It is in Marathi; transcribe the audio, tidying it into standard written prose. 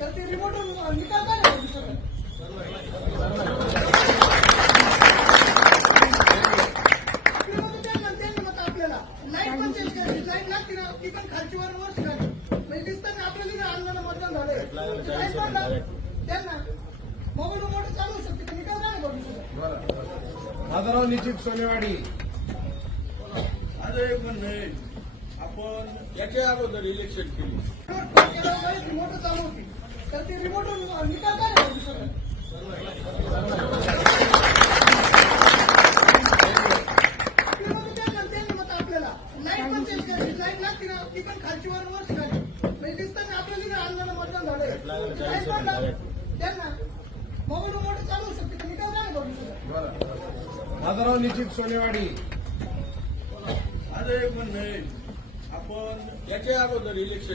तर ते रिमोट निकाल काय नाही बघू शकत. आपल्याला लाईट पण चेंज करायची. लाईट लागते ना ती पण खालची वर वर शिकायची. म्हणजे दिसतं ना आपल्याला तिथे आणलं मतदान झालंय. लाईट पण त्यांना मोबाईल मोठं चालू शकते तर निकाल काय बघू शकत. माझं निश्चित सोनेवाडी. माझं एक म्हणणं आहे, आपण याच्या अगोदर इलेक्शन केली, रिमोट चालू होती तर ते रिमोट निकाल काय बघू शकत. आपल्याला लाईट पण चेंज करायची. लाईट लागते ना ती पण खालची वर वर शिकायची. म्हणजे दिसतं ना आपल्याला तिथे आणलं मतदान झालंय. लाईट पण त्यांना मोबाईल मोठं चालू शकते तर निकाल काय बघू शकत. माझं निश्चित सोनेवाडी. माझं एक म्हणणं आहे, आपण याच्या अगोदर इलेक्शन